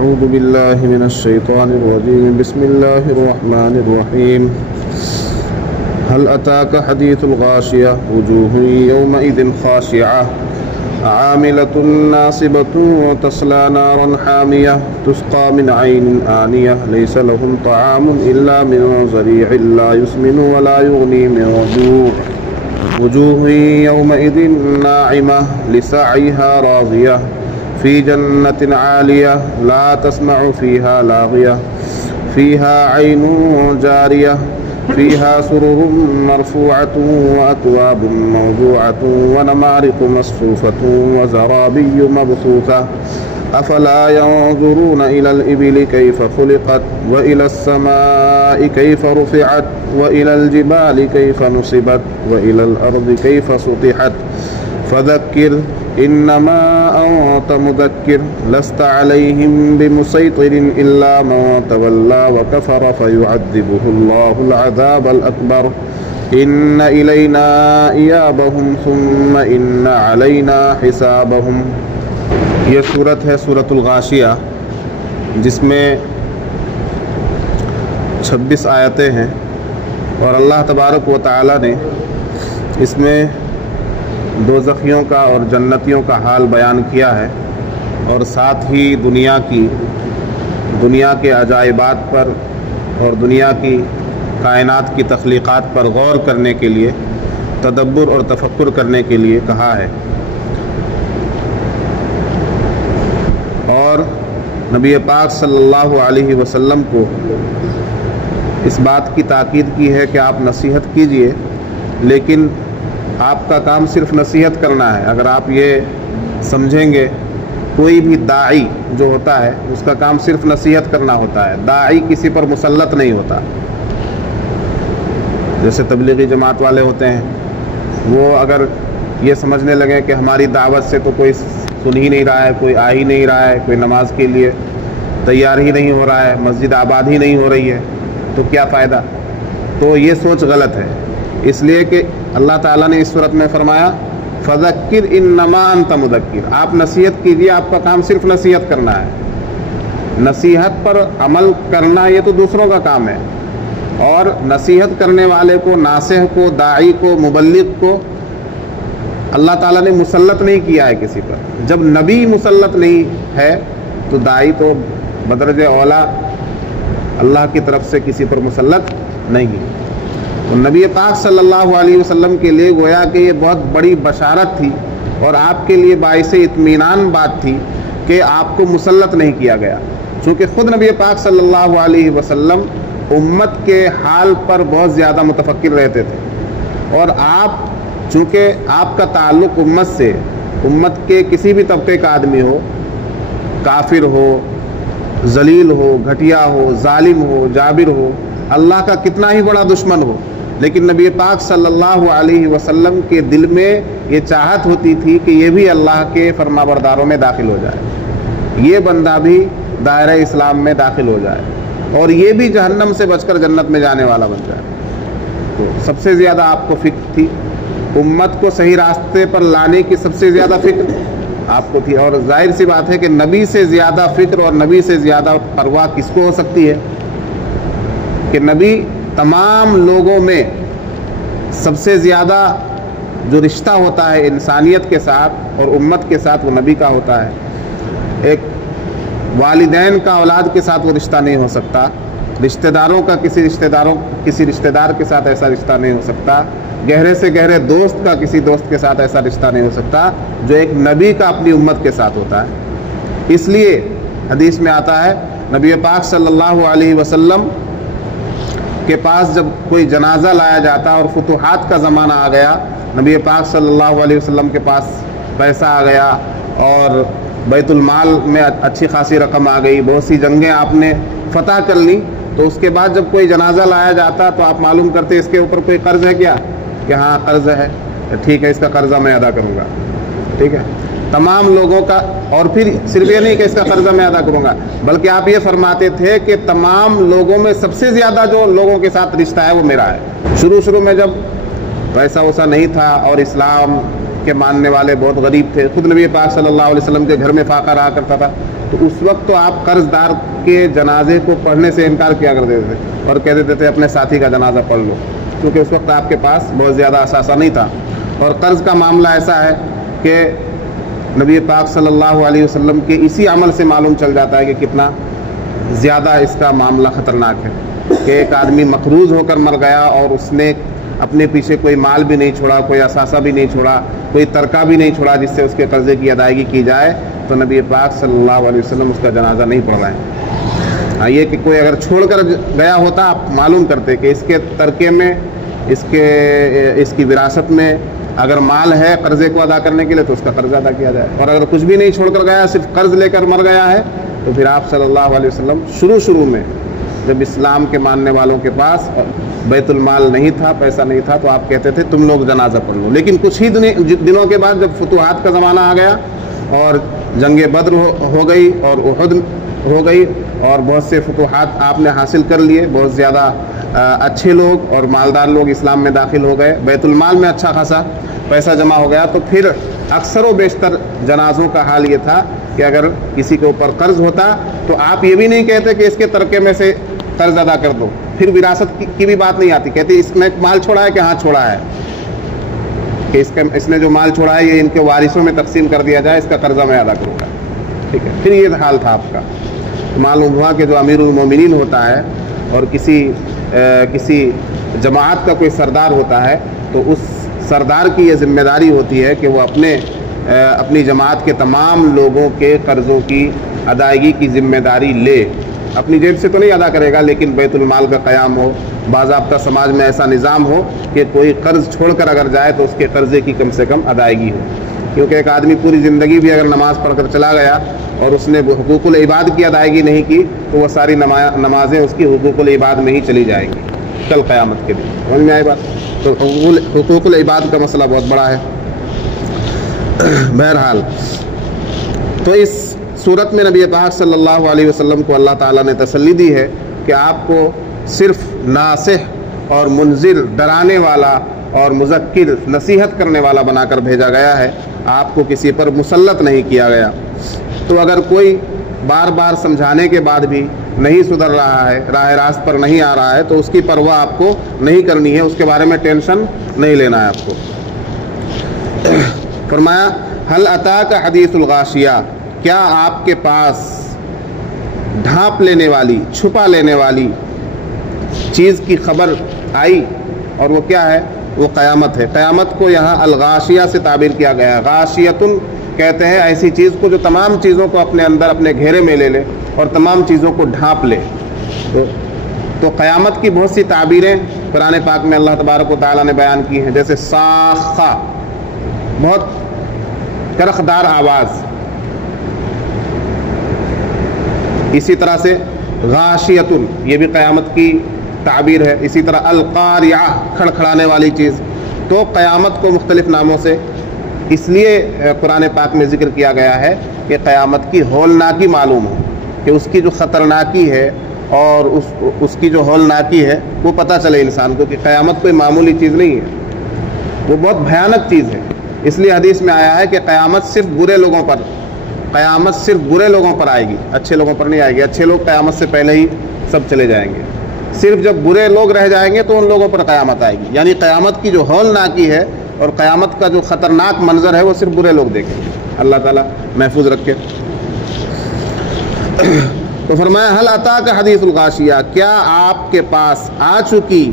أعوذ بالله من الشيطان الرجيم بسم الله الرحمن الرحيم هل أتاك حديث الغاشية وجوه يومئذ خاشعة عاملة ناصبة تصلى نارا حامية تسقى من عين آنية ليس لهم طعام إلا من ضريع لا يسمن ولا يغني من جوع وجوه يومئذ ناعمة لسعيها راضية في جنة عالية لا تسمع فيها لاغية فيها عين جارية فيها سرر مرفوعة وأكواب موضوعة ونمارق مصفوفة وزرابي مبثوثة أفلا ينظرون إلى الإبل كيف خلقت وإلى السماء كيف رفعت وإلى الجبال كيف نصبت وإلى الأرض كيف سطحت فذكر إنما أنت مذكر لست عليهم بمسيطر إلا من تولى وكفر فيعذبه الله العذاب الأكبر إن إلينا إيابهم ثم إن علينا حسابهم۔ یہ سورت ہے سورۃ الغاشیہ، جس میں 26 آیتیں ہیں، اور اللہ تبارک و تعالی نے اس میں دوزخیوں کا اور جنتیوں کا حال بیان کیا ہے، اور ساتھ ہی دنیا کے عجائبات پر اور دنیا کی کائنات کی تخلیقات پر غور کرنے کے لیے، تدبر اور تفکر کرنے کے لیے کہا ہے، اور نبی پاک صلی اللہ علیہ وسلم کو اس بات کی تاکید کی ہے کہ آپ نصیحت کیجئے، لیکن آپ کا کام صرف نصیحت کرنا ہے۔ اگر آپ یہ سمجھیں گے، کوئی بھی داعی جو ہوتا ہے اس کا کام صرف نصیحت کرنا ہوتا ہے، داعی کسی پر مسلط نہیں ہوتا۔ جیسے تبلیغی جماعت والے ہوتے ہیں، وہ اگر یہ سمجھنے لگیں کہ ہماری دعوت سے تو کوئی سن ہی نہیں رہا ہے، کوئی آ ہی نہیں رہا ہے، کوئی نماز کے لیے تیار ہی نہیں ہو رہا ہے، مسجد آباد ہی نہیں ہو رہی ہے، تو کیا فائدہ؟ تو یہ سوچ غلط ہے، اس لیے کہ اللہ تعالیٰ نے اس صورت میں فرمایا فذکر انما انت مذکر، آپ نصیحت کیجیے، آپ کا کام صرف نصیحت کرنا ہے۔ نصیحت پر عمل کرنا یہ تو دوسروں کا کام ہے، اور نصیحت کرنے والے کو، ناصح کو، داعی کو، مبلغ کو اللہ تعالیٰ نے مسلط نہیں کیا ہے کسی پر۔ جب نبی مسلط نہیں ہے تو داعی تو بدرجہ اولا اللہ کی طرف سے کسی پر مسلط نہیں۔ تو نبی پاک صلی اللہ علیہ وسلم کے لیے گویا کہ یہ بہت بڑی بشارت تھی، اور آپ کے لیے باعث اطمینان بات تھی کہ آپ کو مسلط نہیں کیا گیا، چونکہ خود نبی پاک صلی اللہ علیہ وسلم امت کے حال پر بہت زیادہ متفکر رہتے تھے، اور آپ چونکہ آپ کا تعلق امت سے، امت کے کسی بھی طبقے کا آدمی ہو، کافر ہو، ذلیل ہو، گھٹیا ہو، ظالم ہو، جابر ہو، اللہ کا کتنا ہی بڑا دشمن ہو، لیکن نبی پاک صلی اللہ علیہ وسلم کے دل میں یہ چاہت ہوتی تھی کہ یہ بھی اللہ کے فرما برداروں میں داخل ہو جائے، یہ بندہ بھی دائرہ اسلام میں داخل ہو جائے، اور یہ بھی جہنم سے بچ کر جنت میں جانے والا بن جائے۔ تو سب سے زیادہ آپ کو فکر تھی، امت کو صحیح راستے پر لانے کی سب سے زیادہ فکر آپ کو تھی، اور ظاہر سی بات ہے کہ نبی سے زیادہ فکر اور نبی سے زیادہ پرواہ کس کو ہو سکتی ہے کہ نبی تمام لوگوں میں سب سے زیادہ جو رشتہ ہوتا ہے انسانیت کے ساتھ اور امت کے ساتھ، وہ نبی کا ہوتا ہے۔ ایک والدین کا اولاد کے ساتھ وہ رشتہ نہیں ہو سکتا، رشتہ داروں کا کسی رشتہ دار کے ساتھ ایسا رشتہ نہیں ہو سکتا، گہرے سے گہرے دوست کا کسی دوست کے ساتھ ایسا رشتہ نہیں ہو سکتا جو ایک نبی کا اپنی امت کے ساتھ ہوتا ہے۔ اس لیے حدیث میں آتا ہے نبی پاک صلی اللہ علیہ وسلم کے پاس جب کوئی جنازہ لایا جاتا اور فتوحات کا زمانہ آ گیا، نبی پاک صلی اللہ علیہ وسلم کے پاس پیسہ آ گیا اور بیت المال میں اچھی خاصی رقم آ گئی، بہت سی جنگیں آپ نے فتح کر لی، تو اس کے بعد جب کوئی جنازہ لایا جاتا تو آپ معلوم کرتے اس کے اوپر کوئی قرض ہے کیا، کہ ہاں قرض ہے، ٹھیک ہے، اس کا قرضہ میں ادا کروں گا، ٹھیک ہے، تمام لوگوں کا۔ اور پھر صرف یہ نہیں کہ اس کا قرضہ میں ادا کروں گا، بلکہ آپ یہ فرماتے تھے کہ تمام لوگوں میں سب سے زیادہ جو لوگوں کے ساتھ رشتہ ہے وہ میرا ہے۔ شروع میں جب پیسہ ویسا نہیں تھا اور اسلام کے ماننے والے بہت غریب تھے، خود نبی پاک صلی اللہ علیہ وسلم کے گھر میں فاقہ رہا کرتا تھا، تو اس وقت تو آپ قرض دار کے جنازے کو پڑھنے سے انکار کیا کرتے تھے اور کہہ دیتے تھے اپنے ساتھی کا جنازہ پڑھ لو، کیونکہ اس وقت آپ کے پاس بہت زیادہ اثاثہ نہیں تھا۔ اور قرض کا معاملہ ایسا ہے کہ نبی پاک صلی اللہ علیہ وسلم کے اسی عمل سے معلوم چل جاتا ہے کہ کتنا زیادہ اس کا معاملہ خطرناک ہے، کہ ایک آدمی مقروض ہو کر مر گیا اور اس نے اپنے پیچھے کوئی مال بھی نہیں چھوڑا، کوئی اثاثہ بھی نہیں چھوڑا، کوئی ترکہ بھی نہیں چھوڑا جس سے اس کے قرضے کی ادائیگی کی جائے، تو نبی پاک صلی اللہ علیہ وسلم اس کا جنازہ نہیں پڑھ رہے ہیں۔ یہ کہ کوئی اگر چھوڑ کر گیا ہوتا آپ معلوم کرتے کہ اس کے ترکے میں، اس کی وراثت میں اگر مال ہے قرضے کو ادا کرنے کے لیے تو اس کا قرض ادا کیا جائے، اور اگر کچھ بھی نہیں چھوڑ کر گیا، صرف قرض لے کر مر گیا ہے، تو پھر آپ صلی اللہ علیہ وسلم شروع میں جب اسلام کے ماننے والوں کے پاس بیت المال نہیں تھا، پیسہ نہیں تھا، تو آپ کہتے تھے تم لوگ جنازہ پڑھ لو۔ لیکن کچھ ہی دنوں کے بعد جب فتوحات کا زمانہ آ گیا اور جنگ بدر ہو گئی اور احد ہو گئی اور بہت سے فتوحات آپ نے حاصل کر لیے، بہت زیادہ اچھے لوگ اور مالدار لوگ اسلام میں داخل ہو گئے، بیت المال میں اچھا خاصا پیسہ جمع ہو گیا، تو پھر اکثر و بیشتر جنازوں کا حال یہ تھا کہ اگر کسی کے اوپر قرض ہوتا تو آپ یہ بھی نہیں کہتے کہ اس کے ترکے میں سے قرض ادا کر دو، پھر وراثت کی بھی بات نہیں آتی، کہتے اس نے مال چھوڑا ہے کہ ہاں چھوڑا ہے، کہ اس نے جو مال چھوڑا ہے یہ ان کے وارثوں میں تقسیم کر دیا جائے، اس کا قرضہ میں ادا کروں گا، ٹھیک ہے۔ پھر یہ حال تھا آپ کا۔ معلوم ہوا کہ جو امیر المومنین ہوتا ہے اور کسی جماعت کا کوئی سردار ہوتا ہے تو اس سردار کی یہ ذمہ داری ہوتی ہے کہ وہ اپنی جماعت کے تمام لوگوں کے قرضوں کی ادائیگی کی ذمہ داری لے، اپنی جیب سے تو نہیں ادا کرے گا، لیکن بیت المال کا قیام ہو، باضابطہ سماج میں ایسا نظام ہو کہ کوئی قرض چھوڑ کر اگر جائے تو اس کے قرضے کی کم سے کم ادائیگی ہو، کیونکہ ایک آدمی پوری زندگی بھی اگر نماز پڑھ کر چلا گیا اور اس نے حقوق العباد کی ادائیگی نہیں کی تو وہ ساری نمازیں اس کی حقوق العباد میں ہی چلی جائیں گی کل قیامت کے دن۔ سمجھ میں آئی بات؟ تو حقوق العباد کا مسئلہ بہت بڑا ہے۔ بہرحال تو اس صورت میں نبی پاک صلی اللہ علیہ وسلم کو اللہ تعالیٰ نے تسلی دی ہے کہ آپ کو صرف ناصح اور منذر، ڈرانے والا اور مذکر، نصیحت کرنے والا بنا کر بھیجا گیا ہے، آپ کو کسی پر مسلط نہیں کیا گیا۔ تو اگر کوئی بار بار سمجھانے کے بعد بھی نہیں سدھر رہا ہے، راہ راست پر نہیں آ رہا ہے، تو اس کی پرواہ آپ کو نہیں کرنی ہے، اس کے بارے میں ٹینشن نہیں لینا ہے آپ کو۔ فرمایا حل اتاک حدیث الغاشیہ، کیا آپ کے پاس ڈھانپ لینے والی، چھپا لینے والی چیز کی خبر آئی؟ اور وہ کیا ہے؟ وہ قیامت ہے۔ قیامت کو یہاں الغاشیہ سے تعبیر کیا گیا ہے۔ غاشیۃن کہتے ہیں ایسی چیز کو جو تمام چیزوں کو اپنے اندر اپنے گھیرے میں لے لے اور تمام چیزوں کو ڈھانپ لے۔ تو قیامت کی بہت سی تعبیریں قرآن پاک میں اللہ تبارک و تعالیٰ نے بیان کی ہیں، جیسے صاخہ، بہت کرخدار آواز، اسی طرح سے غاشیۃن، یہ بھی قیامت کی تعبیر ہے، اسی طرح القاریہ، کھڑکھڑانے والی چیز۔ تو قیامت کو مختلف ناموں سے اس لیے قرآن پاک میں ذکر کیا گیا ہے کہ قیامت کی ہولناکی معلوم ہو، کہ اس کی جو خطرناکی ہے اور اس کی جو ہولناکی ہے وہ پتہ چلے انسان کو کہ قیامت کوئی معمولی چیز نہیں ہے، وہ بہت بھیانک چیز ہے۔ اس لیے حدیث میں آیا ہے کہ قیامت صرف برے لوگوں پر آئے گی، اچھے لوگوں پر نہیں آئے گی۔ اچھے لوگ قیامت سے پہلے ہی سب چلے جائیں گے، صرف جب برے لوگ رہ جائیں گے تو ان لوگوں پر قیامت آئے گی۔ یعنی قیامت کی جو ہولناکی ہے اور قیامت کا جو خطرناک منظر ہے وہ صرف برے لوگ دیکھیں گے۔ اللہ تعالیٰ محفوظ رکھے۔ تو فرمایا حل اتاک حدیث الغاشیہ، کیا آپ کے پاس آ چکی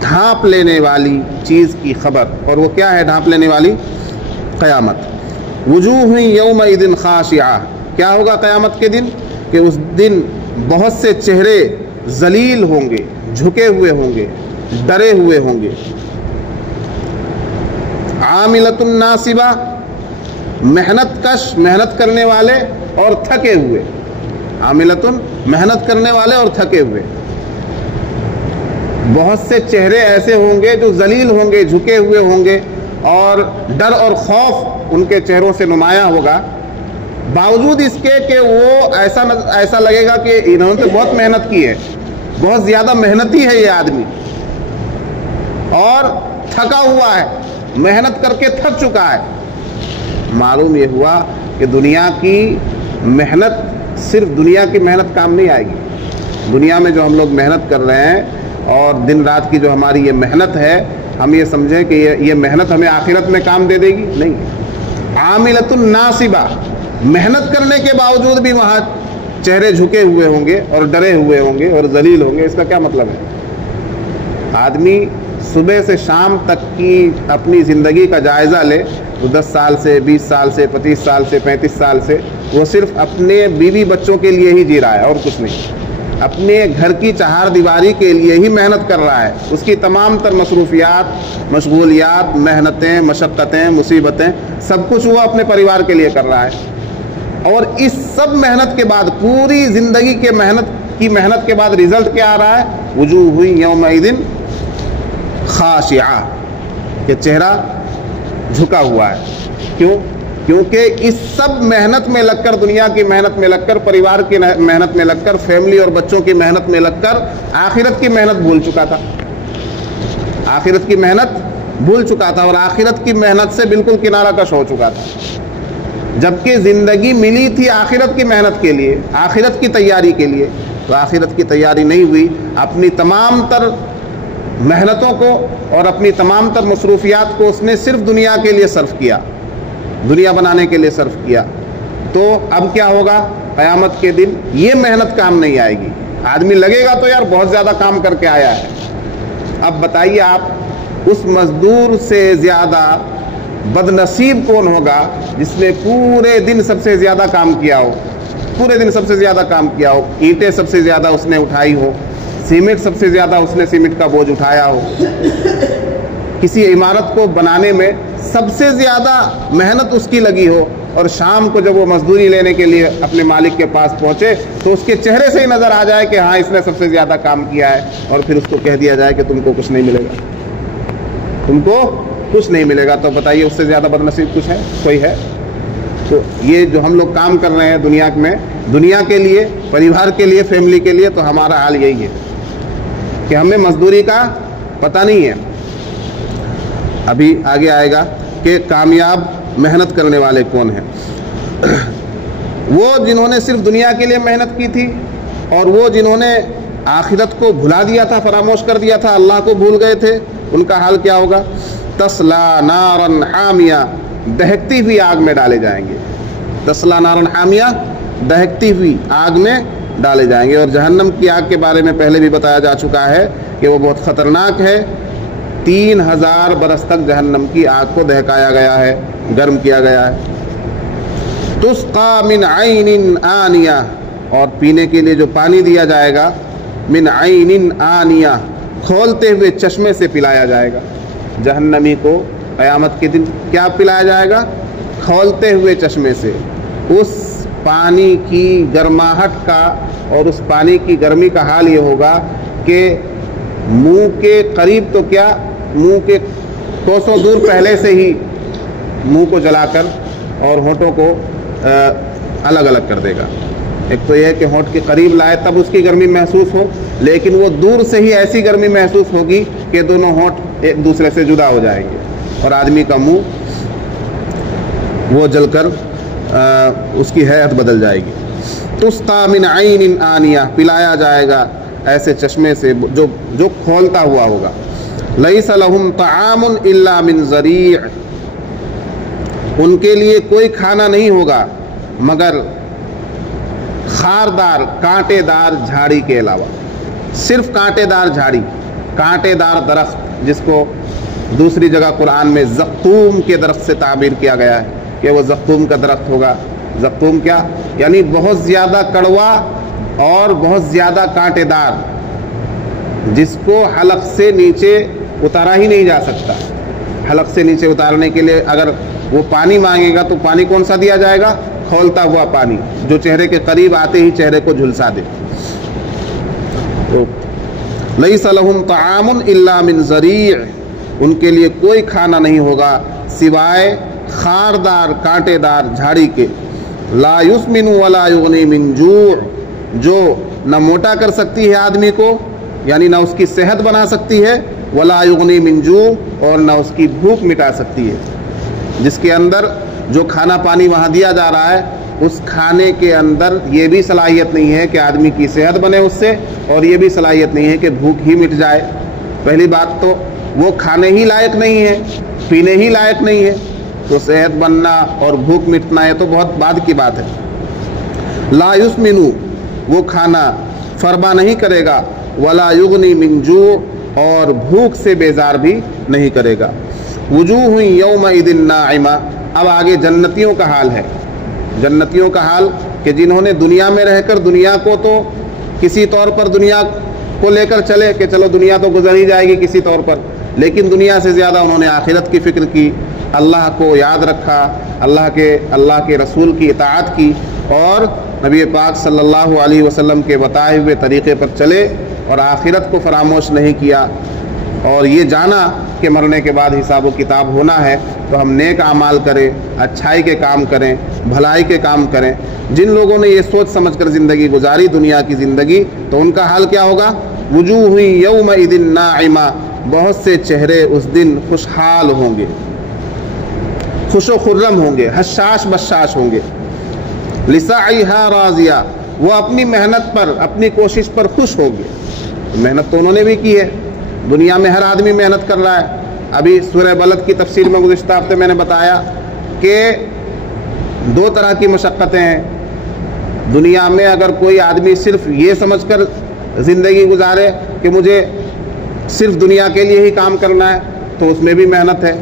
ڈھانپ لینے والی چیز کی خبر؟ اور وہ کیا ہے ڈھانپ لینے والی؟ قیامت۔ وجوہ یومئذ خاشعہ، کیا ہوگا قیامت کے دن؟ کہ اس دن بہت سے چہرے ذلیل ہوں گے، جھکے ہوئے ہوں گے، ڈرے ہوئے ہوں گے۔ عاملۃ ناصبہ، محنت کش، محنت کرنے والے اور تھکے ہوئے۔ عاملۃ، محنت کرنے والے اور تھکے ہوئے۔ بہت سے چہرے ایسے ہوں گے جو ذلیل ہوں گے، جھکے ہوئے ہوں گے، اور ڈر اور خوف ان کے چہروں سے نمایاں ہوگا، باوجود اس کے کہ وہ ایسا لگے گا کہ انہوں نے بہت محنت کی ہے، بہت زیادہ محنتی ہے یہ آدمی، اور تھکا ہوا ہے، محنت کر کے تھک چکا ہے۔ معلوم یہ ہوا کہ دنیا کی محنت صرف دنیا کی محنت کام نہیں آئے گی. دنیا میں جو ہم لوگ محنت کر رہے ہیں اور دن رات کی جو ہماری یہ محنت ہے، ہم یہ سمجھیں کہ یہ محنت ہمیں آخرت میں کام دے دے گی؟ نہیں. عاملۃ ناصبہ، محنت کرنے کے باوجود بھی وہاں چہرے جھکے ہوئے ہوں گے اور ڈرے ہوئے ہوں گے اور ذلیل ہوں گے. اس کا کیا مطلب ہے؟ آدمی صبح سے شام تک کی اپنی زندگی کا جائزہ لے تو 10 سال سے 20 سال سے 25 سال سے 35 سال سے وہ صرف اپنے بیوی بچوں کے لیے ہی جی رہا ہے اور کچھ نہیں. اپنے گھر کی چہار دیواری کے لیے ہی محنت کر رہا ہے. اس کی تمام تر مصروفیات، مشغولیات، محنتیں، مشقتیں، مصیبتیں، سب کچھ وہ اپنے پریوار کے لیے کر رہا ہے. اور اس سب محنت کے بعد، پوری زندگی کے محنت کے بعد رزلٹ کیا آ رہا ہے؟ وجوہ یومئذ خاشعہ، کہ چہرہ جھکا ہوا ہے. کیوں؟ کیونکہ اس سب محنت میں لگ کر، دنیا کی محنت میں لگ کر، پریوار کی محنت میں لگ کر، فیملی اور بچوں کی محنت میں لگ کر آخرت کی محنت بھول چکا تھا. آخرت کی محنت بھول چکا تھا اور آخرت کی محنت سے بالکل کنارہ کش ہو چکا تھا. جبکہ زندگی ملی تھی آخرت کی محنت کے لیے، آخرت کی تیاری کے لیے، تو آخرت کی تیاری نہیں ہوئی. اپنی تمام تر محنتوں کو اور اپنی تمام تر مصروفیات کو اس نے صرف دنیا کے لیے صرف کیا، دنیا بنانے کے لیے صرف کیا. تو اب کیا ہوگا؟ قیامت کے دن یہ محنت کام نہیں آئے گی. آدمی لگے گا تو یار بہت زیادہ کام کر کے آیا ہے. اب بتائیے آپ، اس مزدور سے زیادہ بد نصیب کون ہوگا جس نے پورے دن سب سے زیادہ کام کیا ہو، پورے دن سب سے زیادہ کام کیا ہو، اینٹیں سب سے زیادہ اس نے اٹھائی ہو، سیمنٹ سب سے زیادہ اس نے سیمنٹ کا بوجھ اٹھایا ہو، کسی عمارت کو بنانے میں سب سے زیادہ محنت اس کی لگی ہو، اور شام کو جب وہ مزدوری لینے کے لیے اپنے مالک کے پاس پہنچے تو اس کے چہرے سے ہی نظر آ جائے کہ ہاں اس نے سب سے زیادہ کام کیا ہے، اور پھر اس کو کہہ دیا جائے کہ تم کو کچھ نہیں ملے گا، تم کو کچھ نہیں ملے گا. تو بتائیے اس سے زیادہ بد نصیب کچھ ہے؟ کوئی ہے؟ تو یہ جو ہم لوگ کام کر رہے ہیں دنیا میں، دنیا کے لیے، پریوار کے لیے، فیملی کے لیے، تو ہمارا حال یہی ہے کہ ہمیں مزدوری کا پتہ نہیں ہے. ابھی آگے آئے گا کہ کامیاب محنت کرنے والے کون ہیں. وہ جنہوں نے صرف دنیا کے لیے محنت کی تھی، اور وہ جنہوں نے آخرت کو بھلا دیا تھا، فراموش کر دیا تھا، اللہ کو بھول گئے تھے. ان کا حال کیا ہوگا؟ تسلا نارن حامیہ، دہکتی ہوئی آگ میں ڈالے جائیں گے. تسلا نارن حامیہ، دہکتی ہوئی آگ میں ڈالے جائیں گے. اور جہنم کی آگ کے بارے میں پہلے بھی بتایا جا چکا ہے کہ وہ بہت خطرناک ہے. 3000 برس تک جہنم کی آگ کو دہکایا گیا ہے، گرم کیا گیا ہے. تسقا من عین آنیہ، اور پینے کے لیے جو پانی دیا جائے گا، من عین آنیہ، کھولتے ہوئے چشمے سے پلایا جائے گا. جہنمی کو قیامت کے دن کیا پلایا جائے گا؟ کھولتے ہوئے چشمے سے. اس پانی کی گرماہٹ کا اور اس پانی کی گرمی کا حال یہ ہوگا کہ منہ کے قریب تو کیا، منہ کے کوسوں دور پہلے سے ہی منہ کو جلا کر اور ہونٹوں کو الگ الگ کر دے گا. ایک تو یہ ہے کہ ہونٹ کے قریب لائے تب اس کی گرمی محسوس ہو، لیکن وہ دور سے ہی ایسی گرمی محسوس ہوگی کہ دونوں ہونٹ ایک دوسرے سے جدا ہو جائیں گے اور آدمی کا منہ وہ جل کر اس کی حیت بدل جائے گی. تسقا من عین آنیہ، پلایا جائے گا ایسے چشمے سے جو کھولتا ہوا ہوگا. لیس لہم طعام الا من ضریع، ان کے لیے کوئی کھانا نہیں ہوگا مگر خاردار کانٹے دار جھاڑی کے علاوہ. صرف کانٹے دار جھاڑی، کانٹے دار درخت، جس کو دوسری جگہ قرآن میں زقوم کے درخت سے تعبیر کیا گیا ہے کہ وہ زقوم کا درخت ہوگا. زقوم کیا؟ یعنی بہت زیادہ کڑوا اور بہت زیادہ کانٹے دار، جس کو حلق سے نیچے اتارا ہی نہیں جا سکتا. حلق سے نیچے اتارنے کے لیے اگر وہ پانی مانگے گا تو پانی کون سا دیا جائے گا؟ کھولتا ہوا پانی، جو چہرے کے قریب آتے ہی چہرے کو جھلسا دے. تو لیس لہم طعام الا من ضریع، ان کے لیے کوئی کھانا نہیں ہوگا سوائے خاردار کانٹے دار جھاڑی کے. لا یسمن ولا یغنی من جوع، جو نہ موٹا کر سکتی ہے آدمی کو، یعنی نہ اس کی صحت بنا سکتی ہے، ولا یغنی من جوع، اور نہ اس کی بھوک مٹا سکتی ہے. جس کے اندر جو کھانا پانی وہاں دیا جا رہا ہے اس کھانے کے اندر یہ بھی صلاحیت نہیں ہے کہ آدمی کی صحت بنے اس سے، اور یہ بھی صلاحیت نہیں ہے کہ بھوک ہی مٹ جائے۔ پہلی بات تو وہ کھانے ہی لائق نہیں ہے، پینے ہی لائق نہیں ہے، تو صحت بننا اور بھوک مٹنا یہ تو بہت بعد کی بات ہے۔ لا یسمنو، وہ کھانا فربا نہیں کرے گا، ولا یغنی من جوع، اور بھوک سے بیزار بھی نہیں کرے گا۔ وجوہ یومئذ ناعمہ، اب آگے جنتیوں کا حال ہے۔ جنتیوں کا حال کہ جنہوں نے دنیا میں رہ کر دنیا کو تو کسی طور پر دنیا کو لے کر چلے کہ چلو دنیا تو گزر ہی جائے گی کسی طور پر، لیکن دنیا سے زیادہ انہوں نے آخرت کی فکر کی، اللہ کو یاد رکھا، اللہ کے رسول کی اطاعت کی، اور نبی پاک صلی اللہ علیہ وسلم کے بتائے ہوئے طریقے پر چلے، اور آخرت کو فراموش نہیں کیا، اور یہ جانا کہ مرنے کے بعد حساب و کتاب ہونا ہے، تو ہم نیک اعمال کریں، اچھائی کے کام کریں، بھلائی کے کام کریں۔ جن لوگوں نے یہ سوچ سمجھ کر زندگی گزاری دنیا کی زندگی، تو ان کا حال کیا ہوگا؟ وجوہ یومئذ ناعمہ، بہت سے چہرے اس دن خوشحال ہوں گے، خوش و خرم ہوں گے، حشاش بشاش ہوں گے۔ لسعیہا راضیہ، وہ اپنی محنت پر، اپنی کوشش پر خوش ہوں گے۔ محنت تو انہوں نے بھی کی ہے، دنیا میں ہر آدمی محنت کر رہا ہے۔ ابھی سورہ بلد کی تفسیر میں گزشتہ ہفتے میں نے بتایا کہ دو طرح کی مشقتیں ہیں دنیا میں۔ اگر کوئی آدمی صرف یہ سمجھ کر زندگی گزارے کہ مجھے صرف دنیا کے لیے ہی کام کرنا ہے، تو اس میں بھی محنت ہے۔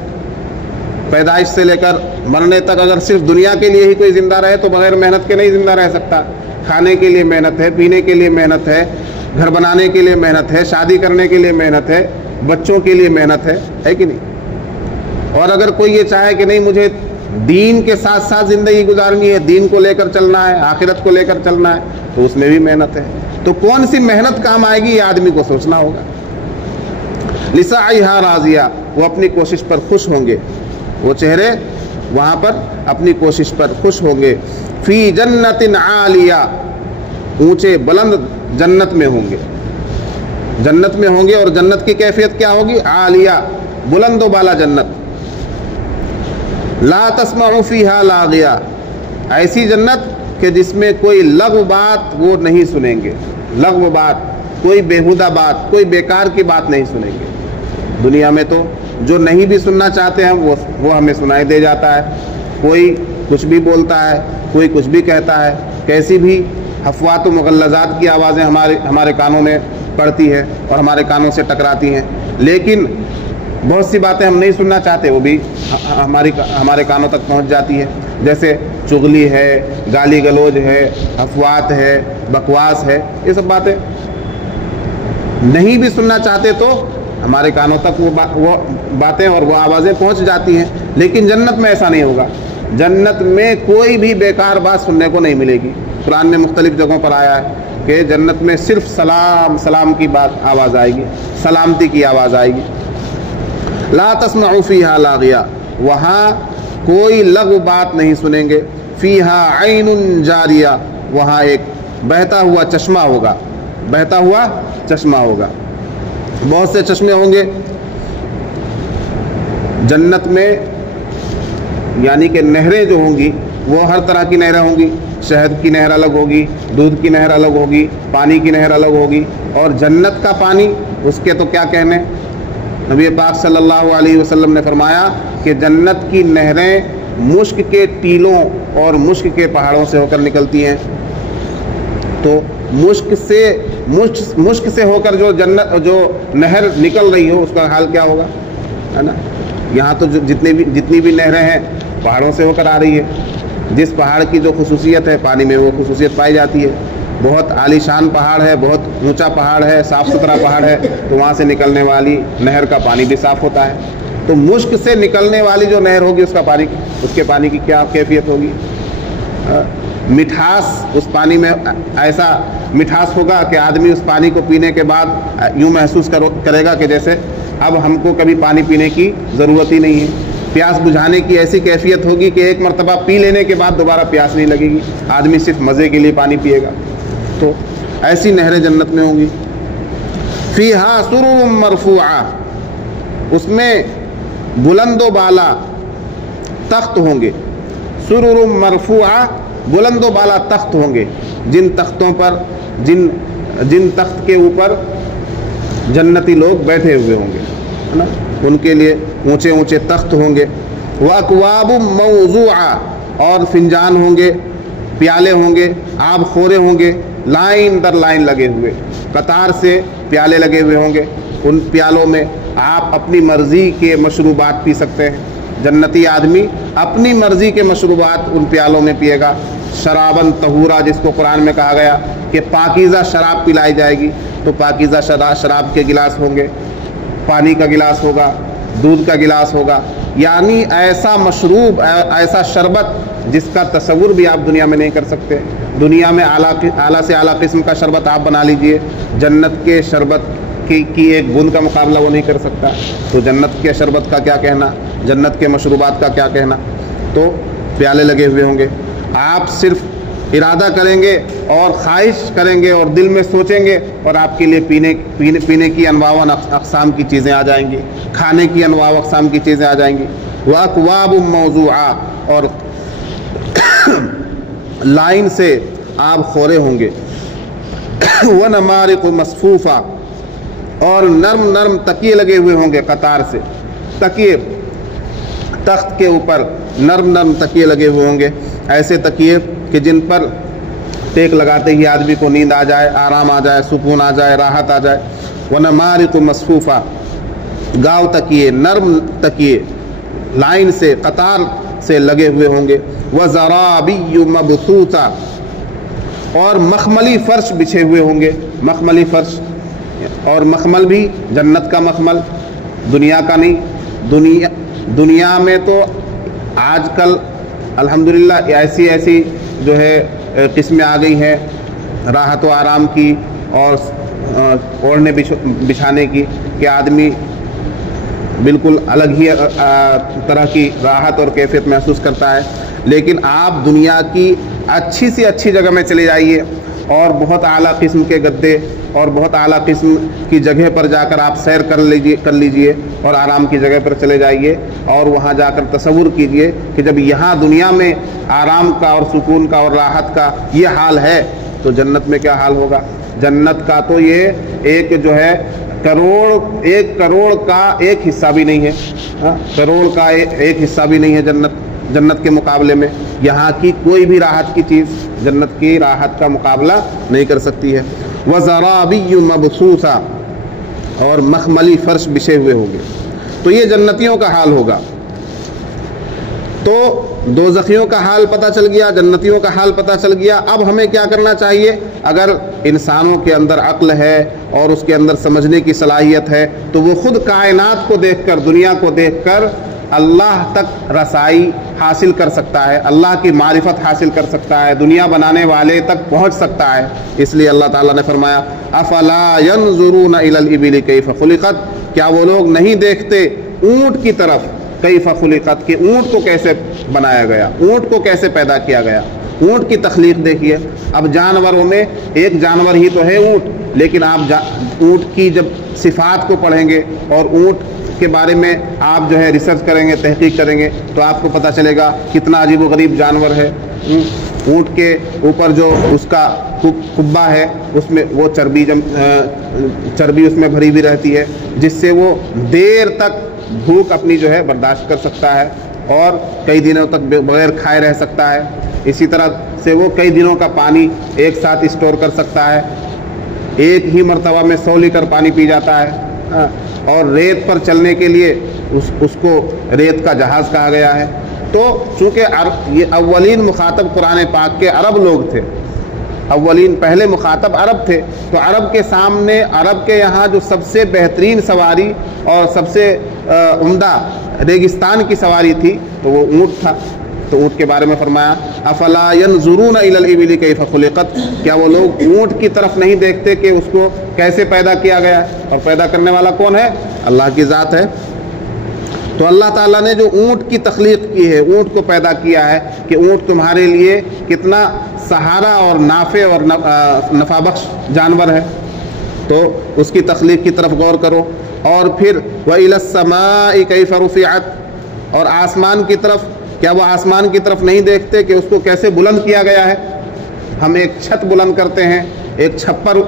پیدائش سے لے کر مرنے تک اگر صرف دنیا کے لیے ہی کوئی زندہ رہے تو بغیر محنت کے نہیں زندہ رہ سکتا۔ کھانے کے لیے محنت ہے، پینے کے لیے محنت ہے، گھر بنانے کے لیے محنت ہے، شادی کرنے کے لیے محنت ہے، بچوں کے لیے محنت ہے کہ نہیں؟ اور اگر کوئی یہ چاہے کہ نہیں مجھے دین کے ساتھ ساتھ زندگی گزارنی ہے، دین کو لے کر چلنا ہے، آخرت کو لے کر چلنا ہے، تو اس میں بھی محنت ہے۔ تو کون سی محنت کام آئے گی، یہ آدمی کو سوچنا ہوگا۔ لسعیہا راضیہ، وہ اپنی کوشش پر خوش ہوں گے، وہ چہرے وہاں پر اپنی کوشش پر خوش ہوں گے۔ فی جنت عالیہ، اونچے بلند جنت میں ہوں گے، جنت میں ہوں گے، اور جنت کی کیفیت کیا ہوگی؟ عالیہ، بلند و بالا جنت۔ لا تسمع فیہا لاغیہ، ایسی جنت کہ جس میں کوئی لغو بات وہ نہیں سنیں گے، لغو بات، کوئی بیہودہ بات، کوئی بیکار کی بات نہیں سنیں گے۔ دنیا میں تو جو نہیں بھی سننا چاہتے ہیں وہ ہمیں سنائی دے جاتا ہے، کوئی کچھ بھی بولتا ہے، کوئی کچھ بھی کہتا ہے، کیسی بھی افواہات و مغلظات کی آوازیں ہمارے کانوں میں پڑتی ہے اور ہمارے کانوں سے ٹکراتی ہیں، لیکن بہت سی باتیں ہم نہیں سننا چاہتے، وہ بھی ہمارے کانوں تک پہنچ جاتی ہے، جیسے چغلی ہے، گالی گلوج ہے، افواہات ہے، بکواس ہے، یہ سب باتیں نہیں بھی سننا چاہتے تو ہمارے کانوں تک وہ باتیں اور وہ آوازیں پہنچ جاتی ہیں۔ لیکن جنت میں ایسا نہیں ہوگا، جنت میں کوئی بھی بیکار بات سننے کو نہیں ملے گی۔ قرآن میں مختلف جگہوں پر آیا ہے کہ جنت میں صرف سلام کی آواز آئے گی، سلامتی کی آواز آئے گی۔ لا تسمع فیہا لاغیہ، وہاں کوئی لغو بات نہیں سنیں گے۔ فیہا عین جاریہ، وہاں ایک بہتا ہوا چشمہ ہوگا، بہتا ہوا چشمہ ہوگا، بہت سے چشمے ہوں گے جنت میں، یعنی کہ نہریں جو ہوں گی وہ ہر طرح کی نہریں ہوں گی، شہد کی نہر الگ ہوگی، دودھ کی نہر الگ ہوگی، پانی کی نہر الگ ہوگی، اور جنت کا پانی اس کے تو کیا کہنے۔ نبی پاک صلی اللہ علیہ وسلم نے فرمایا کہ جنت کی نہریں مشک کے ٹیلوں اور مشک کے پہاڑوں سے ہو کر نکلتی ہیں، تو مشک سے ہو کر جو نہر نکل رہی ہو اس کا حال کیا ہوگا، ہے نا؟ یہاں تو جتنی بھی نہریں ہیں پہاڑوں سے ہو کر آ رہی ہے، جس پہاڑ کی جو خصوصیت ہے پانی میں وہ خصوصیت پائی جاتی ہے، بہت عالی شان پہاڑ ہے، بہت اونچا پہاڑ ہے، صاف ستھرا پہاڑ ہے، تو وہاں سے نکلنے والی نہر کا پانی بھی صاف ہوتا ہے۔ تو مشک سے نکلنے والی جو نہر ہوگی اس کے پانی کی کیا کیفیت ہوگی؟ مٹھاس اس پانی میں ایسا مٹھاس ہوگا کہ آدمی اس پانی کو پینے کے بعد یوں محسوس کرے گا کہ جیسے اب ہم کو کبھی پانی پینے کی ضرورت ہی نہیں ہے۔ پیاس بجھانے کی ایسی کیفیت ہوگی کہ ایک مرتبہ پی لینے کے بعد دوبارہ پیاس نہیں لگے گی، آدمی صرف مزے کے لیے پانی پیے گا۔ تو ایسی نہریں جنت میں ہوں گی۔ فیہا سرر مرفوعہ، اس میں بلند و بالا تخت ہوں گے۔ سرر مرفوعہ، بلند و بالا تخت ہوں گے، جن تختوں پر جن تخت کے اوپر جنتی لوگ بیٹھے ہوئے ہوں گے، ہے نا، ان کے لیے اونچے اونچے تخت ہوں گے۔ وَأَكْوَابٌ مَوْضُوعَةٌ، اور فنجان ہوں گے، پیالے ہوں گے، آب خورے ہوں گے، لائن در لائن لگے ہوئے، قطار سے پیالے لگے ہوئے ہوں گے۔ ان پیالوں میں آپ اپنی مرضی کے مشروبات پی سکتے ہیں، جنتی آدمی اپنی مرضی کے مشروبات ان پیالوں میں پیے گا۔ شراباً طہورا، جس کو قرآن میں کہا گیا کہ پاکیزہ شراب پلائی جائے گی، تو پاکیزہ شراب کے گلاس ہوں گے، پانی کا گلاس ہوگا، دودھ کا گلاس ہوگا، یعنی ایسا مشروب، ایسا شربت جس کا تصور بھی آپ دنیا میں نہیں کر سکتے۔ دنیا میں اعلیٰ سے اعلیٰ قسم کا شربت آپ بنا لیجئے، جنت کے شربت کی ایک بوند کا مقابلہ وہ نہیں کر سکتا، تو جنت کے شربت کا کیا کہنا، جنت کے مشروبات کا کیا کہنا۔ تو پیالے لگے ہوئے ہوں گے، آپ صرف ارادہ کریں گے اور خواہش کریں گے اور دل میں سوچیں گے، اور آپ کے لیے پینے کی انواع و اقسام کی چیزیں آ جائیں گی، کھانے کی انواع و اقسام کی چیزیں آ جائیں گی۔ وَأَكْوَابٌ مَوْضُوعَةٌ، اور لائن سے آپ خورے ہوں گے۔ وَنَمَارِقُ مَصْفُوفَةٌ، اور نرم نرم تکیے لگے ہوئے ہوں گے قطار سے، تکیے تخت کے اوپر نرم نرم تکیے لگے ہوئے ہوں گے، ایسے تکیے کہ جن پر ٹیک لگاتے ہی آدمی کو نیند آ جائے، آرام آ جائے، سکون آ جائے، راحت آ جائے۔ وَنَمَارِقُ مَصْفُوفَةٌ، گاؤ تکیے، نرم تکیے لائن سے قطار سے لگے ہوئے ہوں گے۔ وَزَرَابِيُّ مَبْثُوثَةٌ، اور مخملی فرش بچھے ہوئے ہوں گے، مخملی فرش، اور مخمل بھی جنت کا مخمل، دنیا کا نہیں۔ دنیا میں تو آج کل الحمدللہ ایسی جو ہے قسمیں آ گئی ہیں راحت و آرام کی اور اوڑھنے بچھانے کی، کہ آدمی بالکل الگ ہی طرح کی راحت اور کیفیت محسوس کرتا ہے۔ لیکن آپ دنیا کی اچھی سے اچھی جگہ میں چلے جائیے اور بہت اعلیٰ قسم کے گدے اور بہت اعلیٰ قسم کی جگہ پر جا کر آپ سیر کر لیجئے اور آرام کی جگہ پر چلے جائیے، اور وہاں جا کر تصور کیجئے کہ جب یہاں دنیا میں آرام کا اور سکون کا اور راحت کا یہ حال ہے تو جنت میں کیا حال ہوگا۔ جنت کا تو یہ ایک جو ہے ایک کروڑ کا ایک حصہ بھی نہیں ہے، کروڑ کا ایک حصہ بھی نہیں ہے جنت کے مقابلے میں۔ یہاں کی کوئی بھی راحت کی چیز جنت کی راحت کا مقابلہ نہیں کر سکتی ہے۔ وَزَرَابِيُّ مَبْثُوثَةٌ، اور مخملی فرش بچھے ہوئے ہوں گے۔ تو یہ جنتیوں کا حال ہوگا۔ تو دوزخیوں کا حال پتہ چل گیا، جنتیوں کا حال پتہ چل گیا۔ اب ہمیں کیا کرنا چاہیے؟ اگر انسانوں کے اندر عقل ہے اور اس کے اندر سمجھنے کی صلاحیت ہے تو وہ خود کائنات کو دیکھ کر، دنیا کو دیکھ کر اللہ تک رسائی حاصل کر سکتا ہے، اللہ کی معرفت حاصل کر سکتا ہے، دنیا بنانے والے تک پہنچ سکتا ہے۔ اس لیے اللہ تعالیٰ نے فرمایا افلا ينظرون الى الابل كيف خلقت، کیا وہ لوگ نہیں دیکھتے اونٹ کی طرف، کیف خلقت، کہ اونٹ کو کیسے بنایا گیا، اونٹ کو کیسے پیدا کیا گیا۔ اونٹ کی تخلیق دیکھیے۔ اب جانوروں میں ایک جانور ہی تو ہے اونٹ، لیکن آپ اونٹ کی جب صفات کو پڑھیں گے اور اونٹ کے بارے میں آپ جو ہے ریسرچ کریں گے، تحقیق کریں گے، تو آپ کو پتہ چلے گا کتنا عجیب و غریب جانور ہے۔ اونٹ کے اوپر جو اس کا کھبا ہے اس میں وہ چربی اس میں بھری ہوئی رہتی ہے، جس سے وہ دیر تک بھوک اپنی جو ہے برداشت کر سکتا ہے اور کئی دنوں تک بغیر کھائے رہ سکتا ہے۔ اسی طرح سے وہ کئی دنوں کا پانی ایک ساتھ اسٹور کر سکتا ہے، ایک ہی مرتبہ میں 100 لیٹر پانی پی جاتا ہے۔ اور ریت پر چلنے کے لیے اس کو ریت کا جہاز کہا گیا ہے۔ تو چونکہ یہ اولین مخاطب قرآن پاک کے عرب لوگ تھے، پہلے مخاطب عرب تھے، تو عرب کے سامنے، عرب کے یہاں جو سب سے بہترین سواری اور سب سے عمدہ ریگستان کی سواری تھی تو وہ اونٹ تھا۔ تو اونٹ کے بارے میں فرمایا افلا ينظرون الى الابل كيف خلقت، کیا وہ لوگ اونٹ کی طرف نہیں دیکھتے کہ اس کو کیسے پیدا کیا گیا ہے، اور پیدا کرنے والا کون ہے؟ اللہ کی ذات ہے۔ تو اللہ تعالیٰ نے جو اونٹ کی تخلیق کی ہے، اونٹ کو پیدا کیا ہے کہ اونٹ تمہارے لیے کتنا سہارا اور نافع اور نفع بخش جانور ہے، تو اس کی تخلیق کی طرف غور کرو۔ اور پھر وَإِلَى السَّمَاءِ كَيْفَ رُفِعَتْ، اور آسمان کی طرف کیا وہ آسمان کی طرف نہیں دیکھتے کہ اس کو کیسے بلند کیا گیا ہے؟ ہم ایک چھت بلند کرتے ہیں، ایک چھپر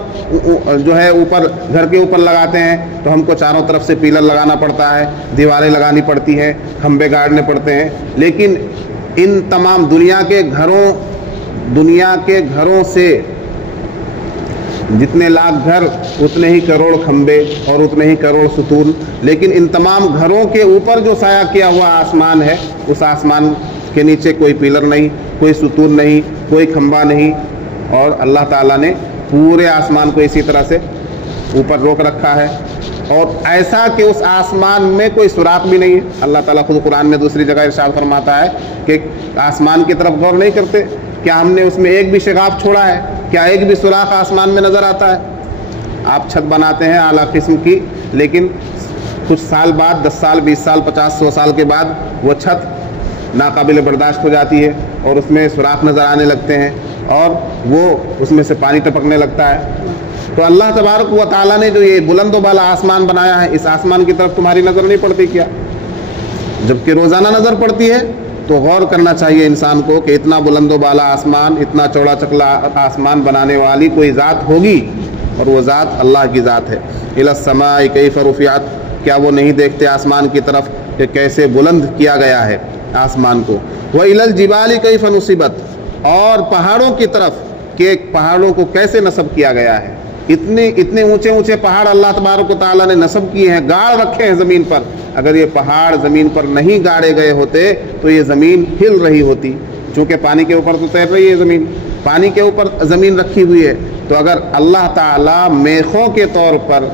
جو ہے اوپر گھر کے اوپر لگاتے ہیں تو ہم کو چاروں طرف سے پیلر لگانا پڑتا ہے، دیواریں لگانی پڑتی ہیں، کھمبے گاڑنے پڑتے ہیں، لیکن ان تمام دنیا کے گھروں سے جتنے لاکھ گھر اتنے ہی کروڑ کھمبے اور اتنے ہی کروڑ ستون، لیکن ان تمام گھروں کے اوپر جو سایہ کیا ہوا آسمان ہے، اس آسمان کے نیچے کوئی پیلر نہیں، کوئی ستون نہیں، کوئی کھمبا نہیں، اور اللہ تعالیٰ نے پورے آسمان کو اسی طرح سے اوپر روک رکھا ہے، اور ایسا کہ اس آسمان میں کوئی سوراخ بھی نہیں ہے۔ اللہ تعالیٰ خود قرآن میں دوسری جگہ ارشاد فرماتا ہے کہ آسمان کی طرف غور نہیں کرتے، کیا ہم نے اس میں ایک بھی شگاف چھوڑا ہے؟ کیا ایک بھی سوراخ آسمان میں نظر آتا ہے؟ آپ چھت بناتے ہیں اعلیٰ قسم کی، لیکن کچھ سال بعد 10 سال 20 سال 50 100 سال کے بعد وہ چھت ناقابل برداشت ہو جاتی ہے اور اس میں سوراخ نظر آنے لگتے ہیں اور وہ اس میں سے پانی ٹپکنے لگتا ہے۔ تو اللہ تبارک و تعالیٰ نے جو یہ بلند و بالا آسمان بنایا ہے، اس آسمان کی طرف تمہاری نظر نہیں پڑتی کیا؟ جبکہ روزانہ نظر پڑتی ہے، تو غور کرنا چاہیے انسان کو کہ اتنا بلند و بالا آسمان، اتنا چوڑا چکلا آسمان بنانے والی کوئی ذات ہوگی، اور وہ ذات اللہ کی ذات ہے۔ الی السماء کیف رفعت، کیا وہ نہیں دیکھتے آسمان کی طرف کہ کیسے بلند کیا گیا ہے آسمان کو؟ وإلی الجبال کیف نصبت، اور پہاڑوں کی طرف کہ پہاڑوں کو کیسے نصب کیا گیا ہے۔ اتنے اونچے اونچے پہاڑ اللہ تبارک و تعالیٰ نے نصب کیے ہیں، گاڑ رکھے ہیں زمین پر۔ اگر یہ پہاڑ زمین پر نہیں گاڑے گئے ہوتے تو یہ زمین ہل رہی ہوتی، چونکہ پانی کے اوپر تو تیر رہی ہے زمین، پانی کے اوپر زمین رکھی ہوئی ہے۔ تو اگر اللہ تعالیٰ میخوں کے طور پر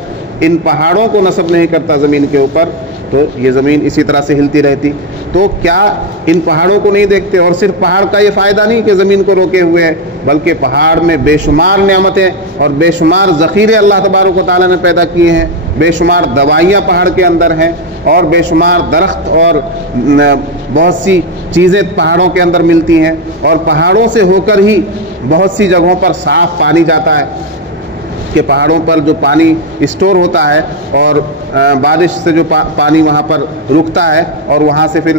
ان پہاڑوں کو نصب نہیں کرتا زمین کے اوپر تو یہ زمین اسی طرح سے ہلتی رہتی۔ تو کیا ان پہاڑوں کو نہیں دیکھتے؟ اور صرف پہاڑ کا یہ فائدہ نہیں کہ زمین کو روکے ہوئے ہیں، بلکہ پہاڑ میں بے شمار نعمتیں اور بے شمار ذخیرے اللہ تبارک و تعالیٰ نے پیدا کیے ہیں، بے شمار دوائیاں پہاڑ کے اندر ہیں، اور بے شمار درخت اور بہت سی چیزیں پہاڑوں کے اندر ملتی ہیں، اور پہاڑوں سے ہو کر ہی بہت سی جگہوں پر صاف پانی جاتا ہے کہ پہاڑوں پر جو پانی اسٹور ہوتا ہے اور بارش سے جو پانی وہاں پر رکتا ہے اور وہاں سے پھر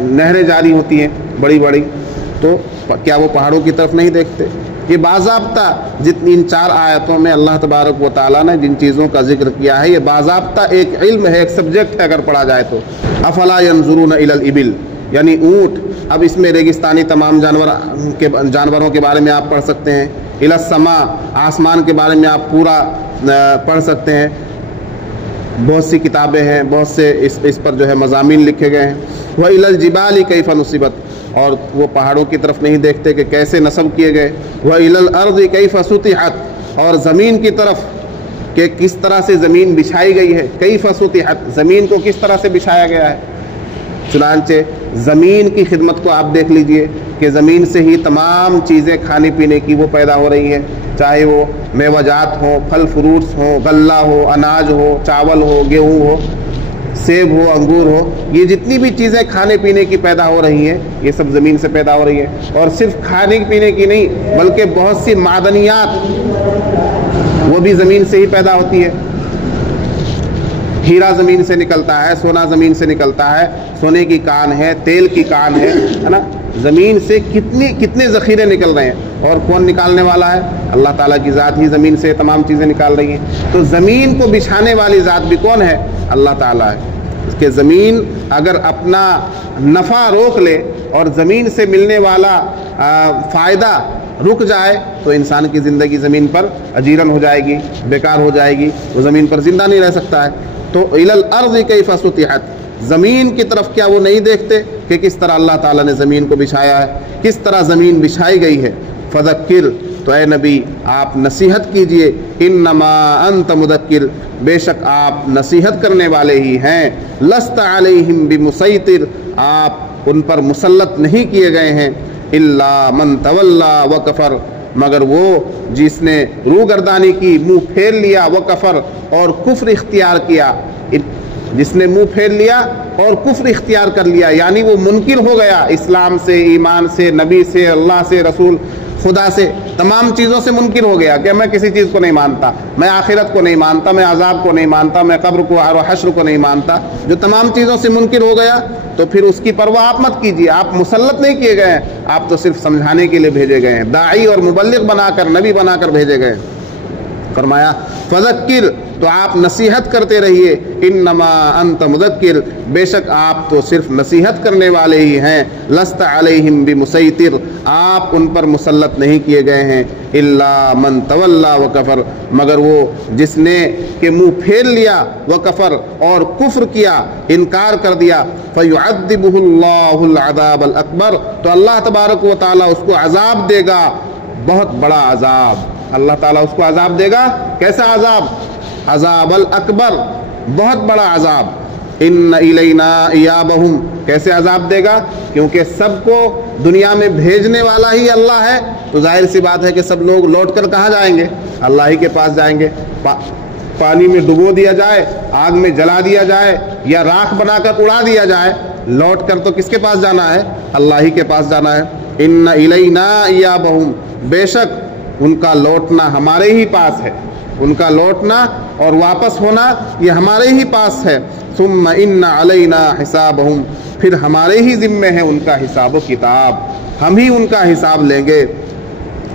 نہریں جاری ہوتی ہیں بڑی بڑی، تو کیا وہ پہاڑوں کی طرف نہیں دیکھتے؟ یہ باضابطہ جتنی ان 4 آیتوں میں اللہ تبارک و تعالیٰ نے جن چیزوں کا ذکر کیا ہے، یہ باضابطہ ایک علم ہے، ایک سبجیکٹ ہے اگر پڑھا جائے تو۔ افلا ينظرون الى الابل، یعنی اونٹ، اب اس میں ریگستانی تمام جانوروں کے بارے میں آپ پڑھ سکتے ہیں۔ الى السماء، آسمان کے بارے میں آپ پورا پڑھ سکتے ہیں، بہت سی کتابیں ہیں، بہت سے اس پر جو ہے مضامین لکھے گئے ہیں۔ وإلی الجبال کیف نصبت، اور وہ پہاڑوں کی طرف نہیں دیکھتے کہ کیسے نصب کیے گئے۔ وإلی الارض کیف سطحت، اور زمین کی طرف کہ کس طرح سے زمین بچھائی گئی ہے۔ کیف سطحت، زمین کو کس طرح سے بچھایا گیا ہے۔ چنانچہ زمین کی خدمت کو آپ دیکھ لیجئے کہ زمین سے ہی تمام چیزیں کھانے پینے کی وہ پیدا ہو رہی ہیں، چاہے وہ میوہ جات ہوں، پھل فروٹس ہوں، غلہ ہو، اناج ہو، چاول ہو، گیہوں ہو، سیب ہو، انگور ہو، یہ جتنی بھی چیزیں کھانے پینے کی پیدا ہو رہی ہیں یہ سب زمین سے پیدا ہو رہی ہیں۔ اور صرف کھانے پینے کی نہیں بلکہ بہت سی معدنیات وہ بھی زمین سے ہی پیدا ہوتی ہے۔ ہیرا زمین سے نکلتا ہے، سونا زمین سے نکلتا ہے، سونے کی کان ہے، تیل کی کان ہے نا، زمین سے کتنے ذخیرے نکل رہے ہیں، اور کون نکالنے والا ہے؟ اللہ تعالیٰ کی ذات ہی زمین سے تمام چیزیں نکال رہی ہیں۔ تو زمین کو بچھانے والی ذات بھی کون ہے؟ اللہ تعالیٰ ہے۔ اس کے زمین اگر اپنا نفع روک لے اور زمین سے ملنے والا فائدہ رک جائے تو انسان کی زندگی زمین پر اجیرن ہو جائے گی، بیکار ہو جائے گی، وہ زمین پر زندہ نہیں رہ سکتا ہے۔ تو الی الارض کیف سطحت، زمین کی طرف کیا وہ نہیں دیکھتے کہ کس طرح اللہ تعالیٰ نے زمین کو بچھایا ہے، کس طرح زمین بچھائی گئی ہے۔ فذکر، تو اے نبی آپ نصیحت کیجئے، انما انت مذکر، بے شک آپ نصیحت کرنے والے ہی ہیں، لست علیہم بمسیطر، آپ ان پر مسلط نہیں کیے گئے ہیں، الا من تولا وکفر، مگر وہ جس نے روگردانی کی، منہ پھیر لیا، وکفر، اور کفر اختیار کیا، جس نے منہ پھیر لیا اور کفر اختیار کر لیا، یعنی وہ منکر ہو گیا اسلام سے، ایمان سے، نبی سے، اللہ سے، رسول خدا سے، تمام چیزوں سے منکر ہو گیا کہ میں کسی چیز کو نہیں مانتا، میں آخرت کو نہیں مانتا، میں عذاب کو نہیں مانتا، میں قبر کو اور حشر کو نہیں مانتا، جو تمام چیزوں سے منکر ہو گیا، تو پھر اس کی پرواہ آپ مت کیجیے. آپ مسلط نہیں کیے گئے ہیں، آپ تو صرف سمجھانے کے لیے بھیجے گئے ہیں، داعی اور مبلغ بنا کر، نبی بنا کر بھیجے گئے. فرمایا فذکر، تو آپ نصیحت کرتے رہیے، انما انت مذکر، بے شک آپ تو صرف نصیحت کرنے والے ہی ہیں، لست علیہم بمسیطر، آپ ان پر مسلط نہیں کیے گئے ہیں، الا من تولا وکفر، مگر وہ جس نے کہ منہ پھیر لیا، وکفر اور کفر کیا، انکار کر دیا، فیعذبہ اللہ العذاب الاکبر، تو اللہ تبارک و تعالیٰ اس کو عذاب دے گا، بہت بڑا عذاب. اللہ تعالیٰ اس کو عذاب دے گا، کیسا عذاب؟ عذاب الاکبر، بہت بڑا عذاب. ان الینا ایابہم، کیسے عذاب دے گا؟ کیونکہ سب کو دنیا میں بھیجنے والا ہی اللہ ہے، تو ظاہر سی بات ہے کہ سب لوگ لوٹ کر کہاں جائیں گے؟ اللہ ہی کے پاس جائیں گے. پانی میں ڈبو دیا جائے، آگ میں جلا دیا جائے، یا راکھ بنا کر اڑا دیا جائے، لوٹ کر تو کس کے پاس جانا ہے؟ اللہ ہی کے پاس جانا ہے. ان الینا ایابہم، بے شک ان کا لوٹنا ہمارے ہی پاس ہے، ان کا لوٹنا اور واپس ہونا یہ ہمارے ہی پاس ہے. ثم ان علینا حسابہم، پھر ہمارے ہی ذمے ہے ان کا حساب و کتاب، ہم ہی ان کا حساب لیں گے.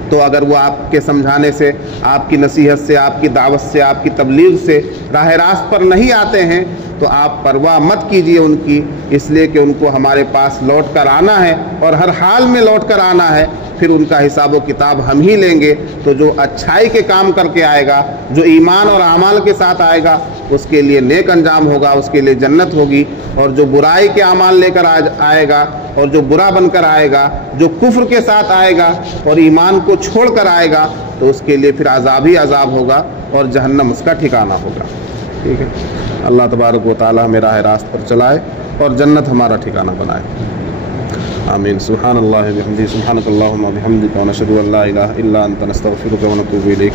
تو اگر وہ آپ کے سمجھانے سے، آپ کی نصیحت سے، آپ کی دعوت سے، آپ کی تبلیغ سے راہ راست پر نہیں آتے ہیں، تو آپ پرواہ مت کیجیے ان کی، اس لیے کہ ان کو ہمارے پاس لوٹ کر آنا ہے، اور ہر حال میں لوٹ کر آنا ہے. پھر ان کا حساب و کتاب ہم ہی لیں گے. تو جو اچھائی کے کام کر کے آئے گا، جو ایمان اور اعمال کے ساتھ آئے گا، اس کے لیے نیک انجام ہوگا، اس کے لیے جنت ہوگی. اور جو برائی کے اعمال لے کر آئے گا، اور جو برا بن کر آئے گا، جو کفر کے ساتھ آئے گا اور ایمان کو چھوڑ کر آئے گا، تو اس کے لیے پھر عذاب ہی عذاب ہوگا، اور جہنم اس کا ٹھکانہ ہوگا. ٹھیک ہے، اللہ تبارک و تعالی ہمیں راہ راست پر چلائے اور جنت ہمارا ٹھکانہ بنائے. آمین. سبحان اللہ بحمدہ، سبحانک اللہم وبحمدک، ونشہد ان لا الہ الا انت، نستغفرک ونتوب الیک.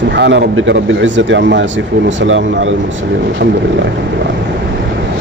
سبحان ربک رب العزة عما یصفون، وسلام علی المرسلین، والحمد للہ رب العالمین.